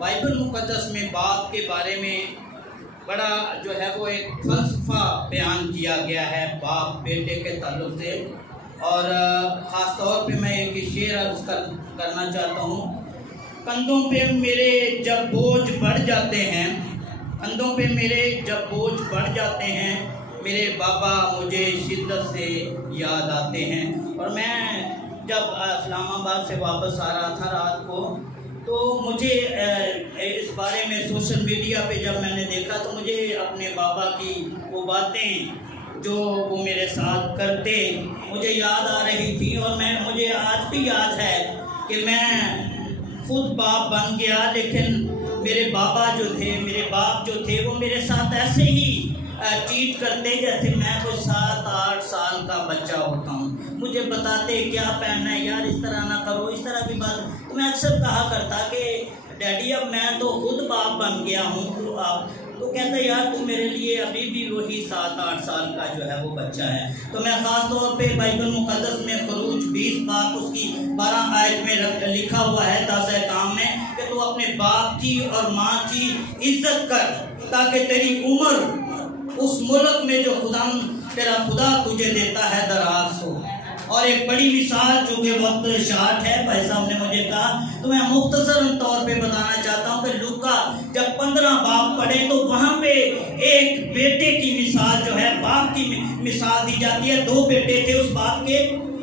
Bible मुक़द्दस में बाप के बारे में बड़ा जो है वो एक फ़लसफ़ा बयान किया गया है बाप बेटे के ताल्लुक़ से। और ख़ास तौर पे मैं एक शेर अर्ज़ करना चाहता हूँ। कंधों पे मेरे जब बोझ बढ़ जाते हैं, कंधों पे मेरे जब बोझ बढ़ जाते हैं, मेरे बाबा मुझे शिद्दत से याद आते हैं। और मैं जब इस्लामाबाद से वापस आ रहा था रात को, तो मुझे इस बारे में सोशल मीडिया पे जब मैंने देखा तो मुझे अपने बाबा की वो बातें जो वो मेरे साथ करते मुझे याद आ रही थी। और मुझे आज भी याद है कि मैं खुद बाप बन गया, लेकिन मेरे बाबा जो थे, मेरे बाप जो थे, वो मेरे साथ ऐसे ही ट्रीट करते जैसे मैं कोई 7-8 साल का बच्चा होता हूँ। मुझे बताते क्या पहनना है यार, इस तरह ना करो, इस तरह की बात। तो मैं अक्सर कहा करता कि डैडी अब मैं तो खुद बाप बन गया हूँ, तो कहते यार तू मेरे लिए अभी भी वही 7-8 साल का जो है वो बच्चा है। तो मैं ख़ास तौर पे बाइबल मुक़द्दस में खरूज 20 बाप उसकी 12 आयत में लिखा हुआ है 10 काम में कि तू अपने बाप की और माँ की इज्जत कर ताकि तेरी उम्र उस मुल्क में जो तेरा खुदा तुझे देता है दराज हो। और एक बड़ी मिसाल, चूँकि वक्त शार्ट है, भाई साहब ने मुझे कहा, तो मैं मुख्तसर तौर पे बताना चाहता हूँ कि लूका जब 15 बाप पढ़े तो वहाँ पे एक बेटे की मिसाल जो है, बाप की मिसाल दी जाती है। 2 बेटे थे उस बाप के।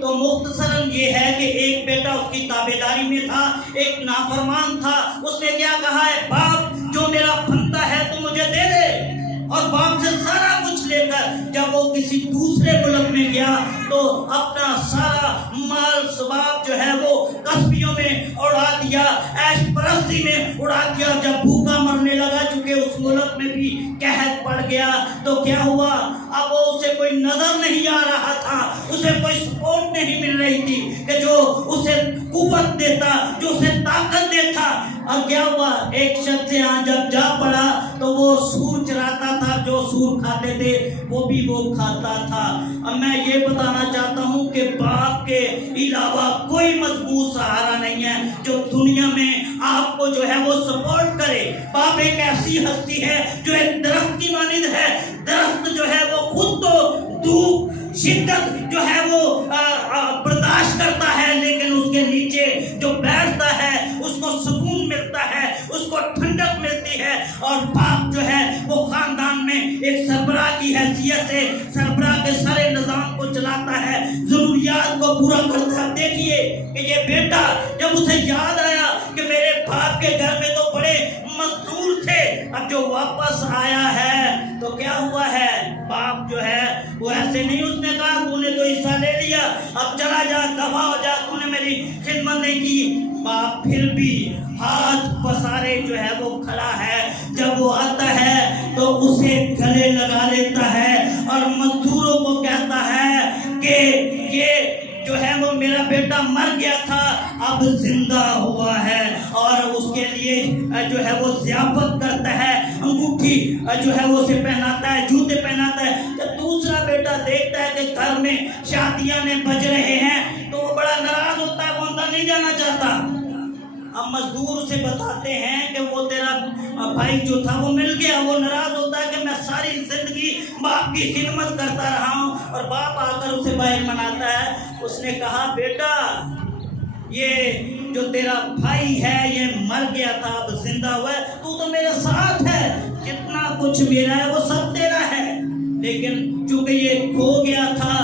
तो मुख्तसरन ये है कि एक बेटा उसकी ताबेदारी में था, एक नाफरमान था। उसने क्या कहा है, बाप जो मेरा फंता है तो मुझे दे दे। और बाप से सारा कुछ लेकर जब वो किसी दूसरे मुल्क में गया तो अपना सारा माल सबाब जो है वो कस्बियों में उड़ा दिया, ऐश परस्ती में उड़ा दिया। जब भूखा मरने लगा, चूंकि उस मुल्क में भी कहत पड़ गया, तो क्या हुआ, अब वो उसे कोई नजर नहीं आ रहा था, उसे कोई सपोर्ट नहीं मिल रही थी कि जो उसे कुव्वत देता, जो उसे ताकत देता। अब क्या हुआ, एक शख्स से यहाँ जब जा पड़ा तो वो सूर चराता था, जो सूर खाते थे वो भी वो खाता था। अब मैं ये बताना चाहता हूँ कि बाप के अलावा कोई मजबूत सहारा नहीं है जो दुनिया में आपको जो है वो सपोर्ट करे। बाप एक ऐसी हस्ती है जो एक दरख्त की मानिंद है। दरख्त जो है वो खुद तो धूप शिद्दत जो है वो बर्दाश्त करता है, लेकिन उसके नीचे जो बैठता है उसको सुकून मिलता है, उसको ठंडक मिलती है। और बाप जो है वो खानदान में एक सरबराह की हैसियत से सरबराह के सारे निजाम को चलाता है, जरूरियात को पूरा करता है। देखिए कि ये बेटा जब उसे याद आया कि मेरे बाप के घर में तो बड़े मजदूर थे, अब जो वापस आया है तो क्या हुआ है, बाप जो है वो ऐसे नहीं, उसने कहा तूने तो हिस्सा ले लिया, अब चला जा, दफा हो जा, तूने मेरी खिदमत नहीं की। बाप फिर भी हाथ पसारे जो है वो खड़ा है। जब वो आता है तो उसे गले लगा लेता है और मजदूरों को कहता है कि ये जो है वो मेरा बेटा मर गया था, अब जिंदा हुआ है। और उसके लिए जो है वो ज़ियाफत करता है, अंगूठी जो है वो उसे पहनाता है, जूते पहनाता है। जब दूसरा बेटा देखता है कि घर में शादियां ने बज रहे हैं तो वो बड़ा नाराज होता है, वो अंदर नहीं जाना चाहता। अब मजदूर से बताते हैं कि वो तेरा भाई जो था वो मिल गया। वो नाराज होता है कि मैं सारी जिंदगी बाप की खिदमत करता रहा हूँ। और बाप आकर उसे बाहर मनाता है। उसने कहा बेटा ये जो तेरा भाई है ये मर गया था, अब जिंदा हुआ है, तू तो मेरे साथ है, जितना कुछ मेरा है वो सब तेरा है, लेकिन चूंकि ये खो गया था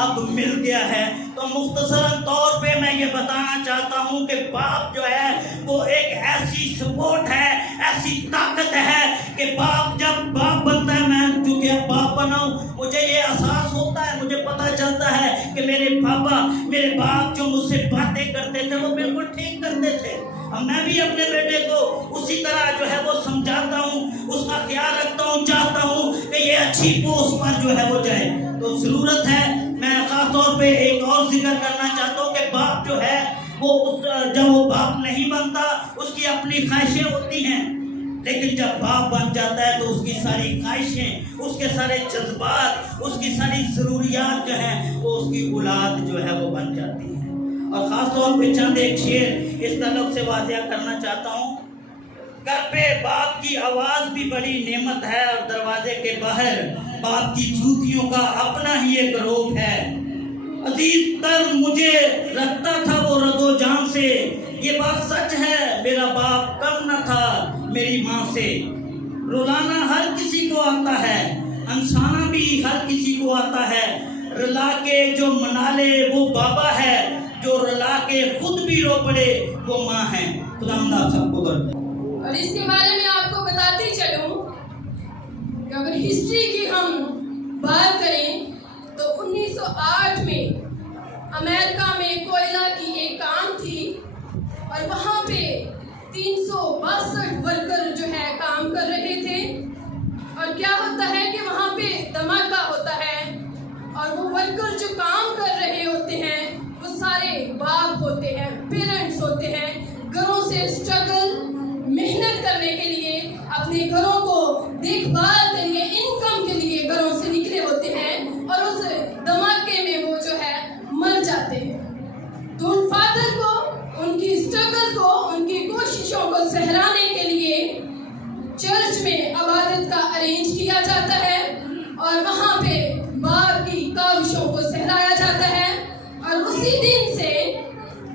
अब मिल गया है। तो मुख्तसरन तौर पे मैं ये बताना चाहता हूँ कि बाप जो है वो एक ऐसी सपोर्ट है, ऐसी ताकत है कि बाप जब बाप बनता है, मैं चूंकि अब बाप बना हूँ, मुझे ये एहसास होता है, मुझे पता चलता है कि मेरे बाप जो मुझसे बातें करते थे वो बिल्कुल ठीक करते थे। अब मैं भी अपने बेटे को उसी तरह जो है वो समझाता हूँ, उसका ख्याल रखता हूँ, चाहता हूँ कि ये अच्छी पोस्ट पर जो है वो जाए। तो जरूरत है, मैं खास तौर पे एक और जिक्र करना चाहता हूँ कि बाप जो है वो जब वो बाप नहीं बनता उसकी अपनी ख्वाहिशें होती हैं, लेकिन जब बाप बन जाता है तो उसकी सारी ख्वाहिशें, उसके सारे जज्बात, उसकी सारी ज़रूरियात जो हैं वो उसकी औलाद जो है वो बन जाती है। और ख़ास तौर पे चंद एक शेर इस तलब से वाज़िया करना चाहता हूँ घर पे बाप की आवाज भी बड़ी नेमत है और दरवाजे के बाहर बाप की जूतियों का अपना ही एक रोप है। अजीज तर मुझे रखता था वो रगो जान से, ये बात सच है मेरा बाप कम न था मेरी माँ से। रुलाना हर किसी को आता है, हंसाना भी हर किसी को आता है। रुला के जो मना ले वो बाबा है, जो रुला के खुद भी रो पड़े वो माँ है। खुदावंद आप सबको करते। और इसके बारे में आपको बताती चलूं कि अगर हिस्ट्री की हम बात करें तो 1908 में अमेरिका में कोयला की एक काम थी और वहाँ पे 362 वर्कर जो है काम कर रहे थे। और क्या होता है कि वहाँ पे धमाका होता है और वो वर्कर जो काम कर रहे होते हैं वो सारे बाप होते हैं, पेरेंट्स होते हैं। घरों से स्ट्रगल मेहनत करने के लिए, अपने घरों को देखभाल के लिए, इनकम के लिए घरों से निकले होते हैं और उस धमाके में वो जो है मर जाते हैं। तो उन फादर को, उनकी स्ट्रगल को, उनकी कोशिशों को सहराने के लिए चर्च में इबादत का अरेंज किया जाता है और वहाँ पे बाप की काविशों को सहराया जाता है। और उसी दिन से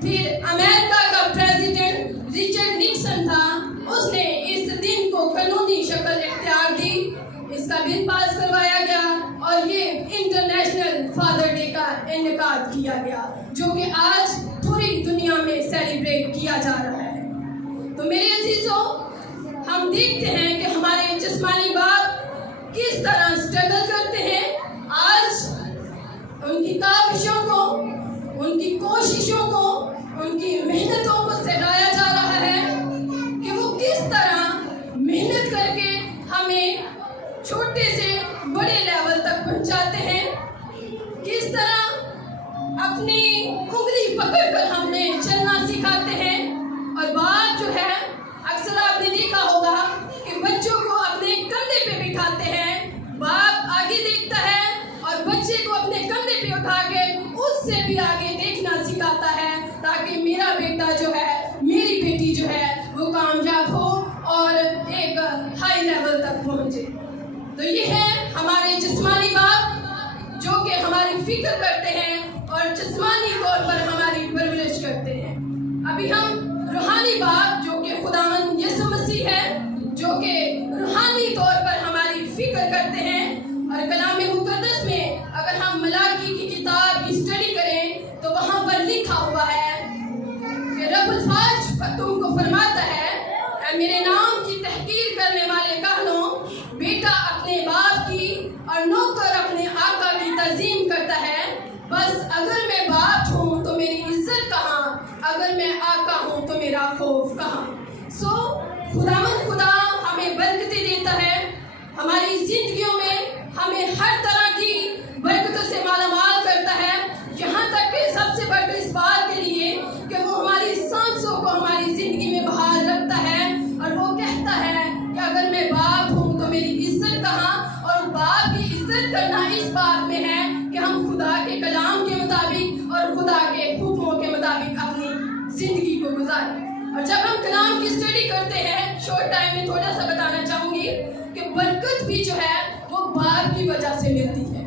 फिर अमेरिका का प्रेसिडेंट रिचर्ड निक्सन था, उसने इस दिन को कानूनी शक्ल इख्तियार दी, इसका बिल पास करवाया गया और ये इंटरनेशनल फादर डे का इनेकाद किया गया, जो कि आज पूरी दुनिया में सेलिब्रेट किया जा रहा है। तो मेरे अजीजों, हम देखते हैं कि हमारे जिस्मानी बाप किस तरह स्ट्रगल करते हैं। आज उनकी काविशों को, उनकी कोशिशों को, उनकी मेहनतों को सहराया जा रहा है कि वो किस तरह मेहनत करके हमें छोटे से बड़े लेवल तक पहुंचाते हैं, किस तरह अपनी उंगली पकड़कर हमें चलना सिखाते हैं। और बाप जो है, अक्सर आपने देखा होगा कि बच्चों को अपने कंधे पे बिठाते हैं, बाप आगे देखता है और बच्चे को अपने कंधे पे उठा के उससे भी आगे देखना सिखाता है, ताकि मेरा बेटा जो है, मेरी बेटी जो है वो कामयाब हो और एक हाई लेवल तक पहुंचे। तो ये है हमारे जिस्मानी बाप जो कि हमारी फिक्र करते हैं और जिस्मानी तौर पर हमारी परवरिश करते हैं। अभी हम रूहानी बाप जो कि खुदावंद यीशु मसीह है, जो कि रूहानी तौर पर हमारी फिक्र करते हैं। और कलाम मुक़द्दस में अगर हम मलाकी की किताब की स्टडी करें तो वहाँ पर लिखा हुआ है कि रब्बुल फाज तुमको फरमाता है, मेरे नाम की तहकीर करने वाले कह लो, बेटा अपने बाप की और नौकर अपने आका की तज़ीम करता है। बस अगर मैं बाप हूँ तो मेरी इज्जत कहाँ, अगर मैं आका हूँ तो मेरा खौफ कहाँ। खुदावंद खुदा हमें बरकतें देता है, हमारी जिंदगियों में हमें हर तरह की बरकतों से मालामाल करता है। यहाँ तक कि सबसे बढ़कर इस बात के लिए कि वो हमारी सांसों को हमारी जिंदगी में बहाल रखता है और वो कहता है कि अगर मैं बाप हूँ तो मेरी इज्जत कहाँ। और बाप की इज्जत करना इस बात में है कि हम खुदा के कलाम के मुताबिक और खुदा के हुक्मों के मुताबिक अपनी जिंदगी को गुजारें। और जब हम कलाम की स्टडी करते हैं, शॉर्ट टाइम में थोड़ा सा बताना चाहूँगी कि बरकत भी जो है वो बाप की वजह से मिलती है।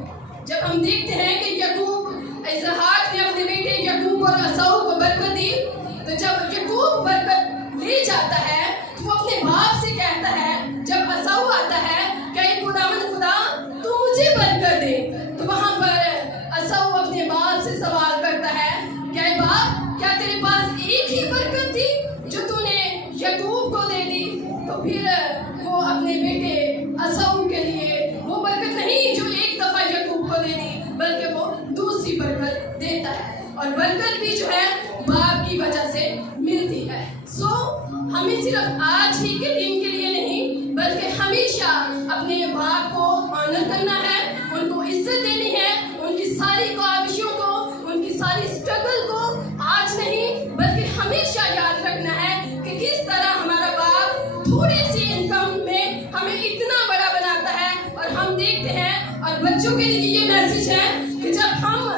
जब हम देखते हैं कि याकूब इसहाक ने अपने बेटे याकूब और एसाऊ को बरकत दी, तो जब याकूब बरकत ले जाता है तो वो अपने बाप से कहता है, जब एसाऊ आता है, क्या खुदावंद खुदा तू मुझे बरकत दे, तो वहाँ पर एसाऊ अपने बाप से सवाल करता है, क्या बाप, क्या तेरे पास एक ही बरकत थी जो तूने याकूब को दे दी? तो फिर वो अपने बेटे एसाऊ के लिए वो बरकत नहीं जो एक दफा याकूब को दे दी, बल्कि वो दूसरी बरकत देता है। और बरकत भी जो है बाप की वजह से मिलती है। हमें सिर्फ आज ही के दिन के लिए नहीं, बल्कि हमेशा अपने बाप को ऑनर करना है, उनको इज्जत देनी है, उनकी सारी ख्वाहिशों को, उनकी सारी स्ट्रगल को आज नहीं बल्कि हमेशा याद रखना है कि किस तरह हमारा बाप थोड़ी सी इनकम में हमें इतना बड़ा बनाता है। और हम देखते हैं, और बच्चों के लिए ये मैसेज है कि जब हम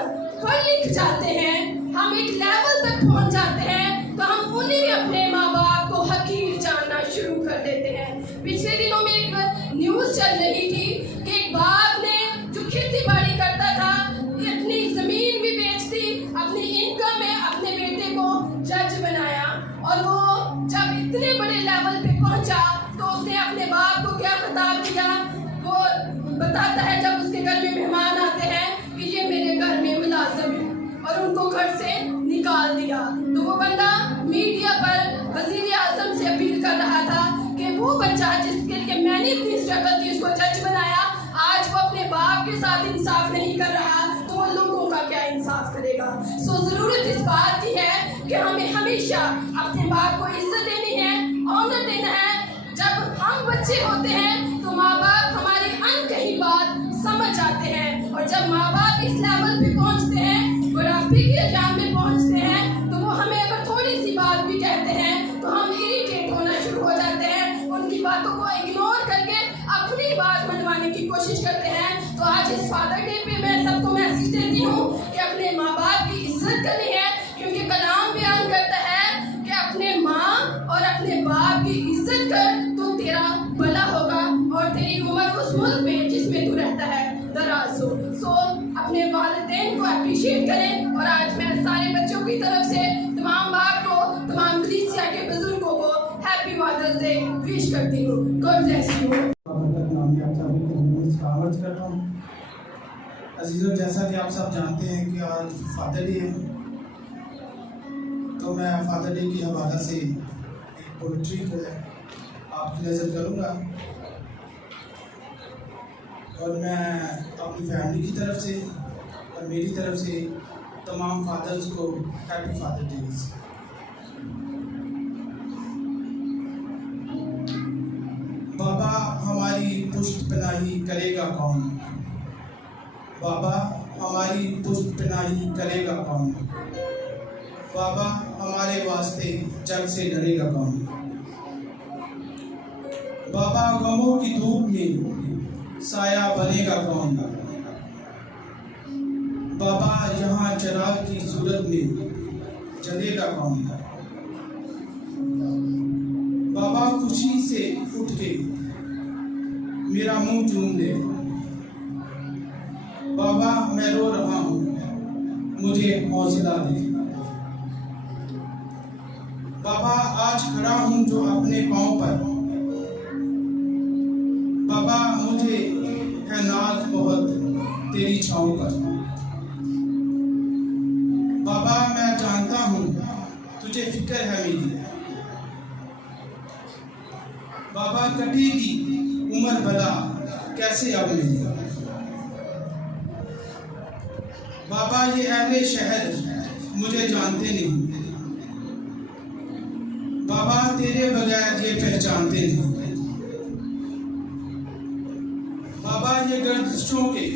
पढ़ लिख जाते हैं, हम एक लेवल तक पहुंच जाते हैं, तो हम उन्हें अपने माँ बाप को हकीर जानना शुरू कर देते हैं। पिछले दिनों में एक न्यूज़ चल रही थी कि एक बाप ने जो खेती बाड़ी करता था, अपनी ज़मीन भी बेच दी, अपनी इनकम में अपने बेटे को जज बनाया, और वो जब इतने बड़े लेवल पे पहुंचा तो उसने अपने बाप को क्या खिताब दिया। वो बताता है जब उसके घर में मेहमान आते हैं कि ये मेरे घर में मुलाजिम है, और उनको घर से निकाल दिया। तो वो बंदा मीडिया पर वज़ीर आज़म से अपील कर रहा था कि वो बच्चा जिसके लिए मैंने इतनी स्ट्रगल की, उसको जज बनाया, आज वो अपने बाप के साथ इंसाफ नहीं कर रहा, तो वो लोगों का क्या इंसाफ करेगा। सो ज़रूरत इस बात की है कि हमें हमेशा अपने बाप को इज्जत देनी है, ऑनर देना है। जब हम बच्चे होते हैं तो माँ बाप हमारी अनकही बात समझ आते हैं, और जब माँ बाप इस लेवल पे पहुँचते हैं, बुढ़ापे के अंजाम में पहुँचते हैं, तो वो हमें अगर थोड़ी सी बात भी कहते हैं तो हम इरिटेट होना शुरू हो जाते हैं, उनकी बातों को इग्नोर करके अपनी बात मनवाने की कोशिश करते हैं। तो आज इस फादर डे पे मैं सबको मैसेज देती हूँ कि अपने माँ बाप की इज्जत करनी है, क्योंकि कलाम बयान करता है कि अपने माँ और अपने बाप की इज्जत कर तो तेरा भला होगा और तेरी उम्र उस मुल्क में जिसमें तू रहता है दराज हो। सो अपने वालिदैन को अप्रिशिएट करें, और आज मैं सारे बच्चों की तरफ से तमाम बाप को, तमाम कलीसिया के बुजुर्गों को हैप्पी मदर्स डे विश करती हूँ। God bless you. अजीज़ों, जैसा कि आप सब जानते हैं कि आज फादर डे है, तो मैं फादर डे की हवाला से एक पोइट्री जो है आपकी नज़र करूँगा, और मैं अपनी फैमिली की तरफ से और मेरी तरफ से तमाम फादर्स को हैप्पी फादर डे। बाबा हमारी पुष्ट पनाही करेगा कौन, बाबा हमारी पुष्ट पनाही करेगा कौन, बाबा हमारे वास्ते जग से डरेगा कौन, बाबा गमों की धूप में साया बनेगा कौन, बाबा यहाँ चिराग की सूरत में जलेगा कौन, बाबा खुशी से उठ के मेरा मुंह चूम ले, बाबा मैं रो रहा हूँ मुझे हौसला दे, बाबा आज खड़ा हूँ जो अपने पाँव पर, बाबा मुझे है नाज बहुत तेरी छाँव पर, बाबा मैं जानता हूँ तुझे फिक्र है मेरी, बाबा कटेगी उम्र भला कैसे अब मेरी, बाबा ये अहले शहर मुझे जानते नहीं, बाबा तेरे बगैर ये पहचानते नहीं, बाबा ये गर्दिशों के,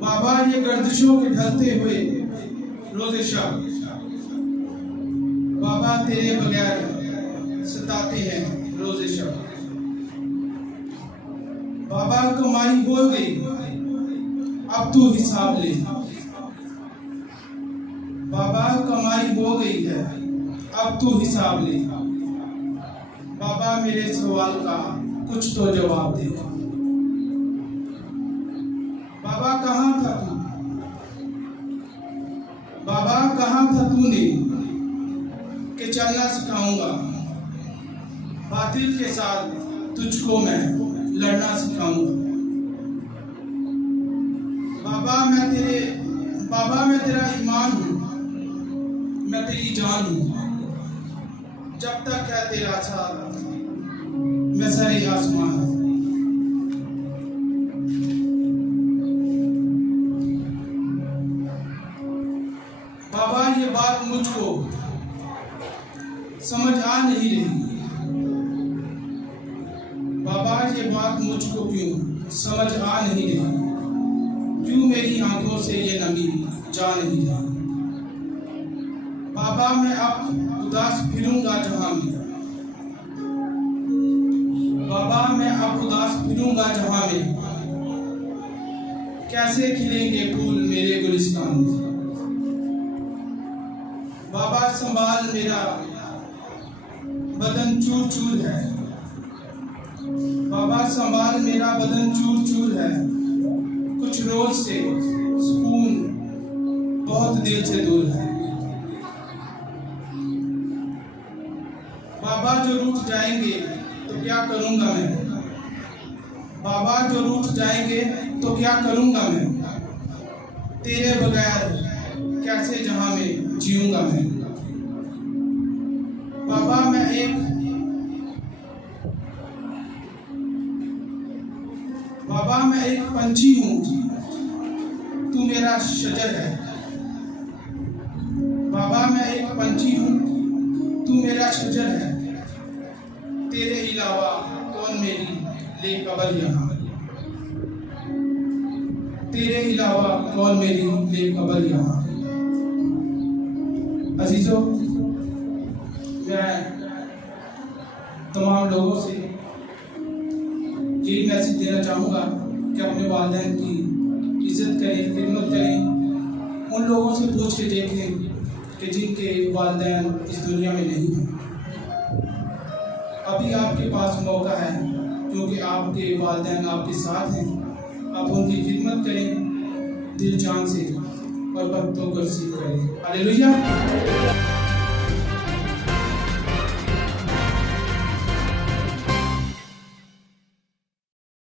बाबा ये गर्दिशों के ढलते हुए रोज़े शब, बाबा तेरे बगैर सताते हैं रोज़े शब, बाबा कमाई हो गई अब तू हिसाब ले, बाबा कमाई हो गई है अब तू हिसाब ले, बाबा मेरे सवाल का कुछ तो जवाब दे, बाबा कहाँ था तू, बाबा कहाँ था तूने कि चलना सिखाऊंगा, बातिल के साथ तुझको मैं लड़ना सिखाऊंगा, बाबा मैं तेरा ईमान हूँ, मैं तेरी जान हूँ, जब तक है तेरा साथ मैं सारे आसमान हूँ। बाबा ये बात मुझको समझ आ नहीं रही, बाबा ये बात मुझको क्यों समझ आ नहीं रही, क्यों मेरी आंखों से ये नमी जा नहीं रही, बाबा मैं अब उदास फिरूंगा जहां में, बाबा मैं अब उदास फिरूंगा जहां में, कैसे खिलेंगे फूल मेरे गुलिस्तान में, बाबा संभाल मेरा बदन चूर चूर है, बाबा संभाल मेरा बदन चूर चूर है, कुछ रोज से सुकून बहुत दिल से दूर है। बाबा जो रूठ जाएंगे तो क्या करूंगा मैं, बाबा जो रूठ जाएंगे तो क्या करूंगा मैं, तेरे बगैर कैसे जहां में जीऊंगा मैं। बाबा मैं एक पंछी हूँ, तू मेरा शजर है। बाबा मैं एक पंछी हूँ, तू मेरा शजर है, तेरे अलावा कौन मेरी ले कबर यहाँ, तेरे अलावा कौन मेरी ले कबर यहाँ। अजीजों, मैं तमाम लोगों से यही मैसेज देना चाहूँगा कि अपने वालिदैन की इज्जत करें, खिदमत करें। उन लोगों से पूछ के देखें कि जिनके वालिदैन इस दुनिया में नहीं हैं। अभी आपके पास मौका है, क्योंकि आपके वालिदैन आपके साथ हैं। आप उनकी खिदमत करें दिल जान से और बख्तों को रिसीव करें। हालेलुया।